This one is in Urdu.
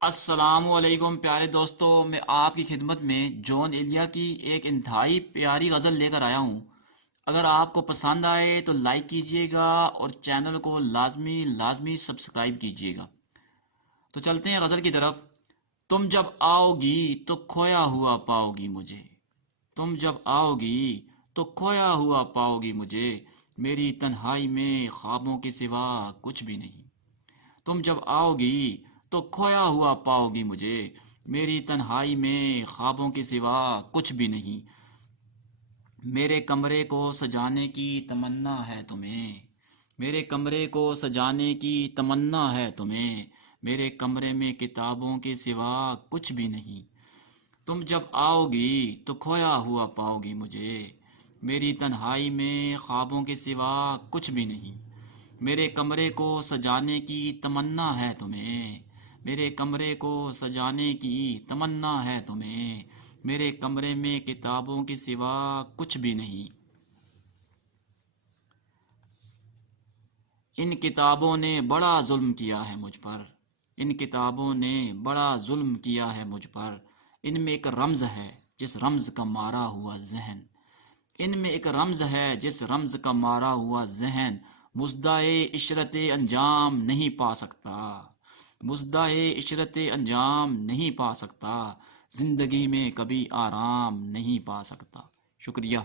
السلام علیکم پیارے دوستو، میں آپ کی خدمت میں جون ایلیا کی ایک انتہائی پیاری غزل لے کر آیا ہوں۔ اگر آپ کو پسند آئے تو لائک کیجئے گا اور چینل کو لازمی لازمی سبسکرائب کیجئے گا۔ تو چلتے ہیں غزل کی طرف۔ تم جب آؤ گی تو کھویا ہوا پاؤ گی مجھے، تم جب آؤ گی تو کھویا ہوا پاؤ گی مجھے، میری تنہائی میں خوابوں کے سوا کچھ بھی نہیں۔ تم جب آؤ گی تو کھویا ہوا پاؤ گی مجھے، میری تنہائی میں خوابوں کے سوا کچھ بھی نہیں۔ میرے کمرے کو سجانے کی تمنا ہے تمہیں، میرے کمرے کو سجانے کی تمنا ہے تمہیں، میرے کمرے میں کتابوں کے سوا کچھ بھی نہیں۔ تم جب آؤ گی تو کھویا ہوا پاؤ گی مجھے، میری تنہائی میں خوابوں کے سوا کچھ بھی نہیں۔ میرے کمرے کو سجانے کی تمنا ہے تمہیں، میرے کمرے کو سجانے کی تمنا ہے تمہیں، میرے کمرے میں کتابوں کے سوا کچھ بھی نہیں۔ ان کتابوں نے بڑا ظلم کیا ہے مجھ پر، ان کتابوں نے بڑا ظلم کیا ہے مجھ پر، ان میں ایک رمز ہے جس رمز کا مارا ہوا ذہن، ان میں ایک رمز ہے جس رمز کا مارا ہوا ذہن، مژدہ عشرت انجام نہیں پا سکتا، مژدہ عشرت انجام نہیں پا سکتا، زندگی میں کبھی آرام نہیں پا سکتا۔ شکریہ۔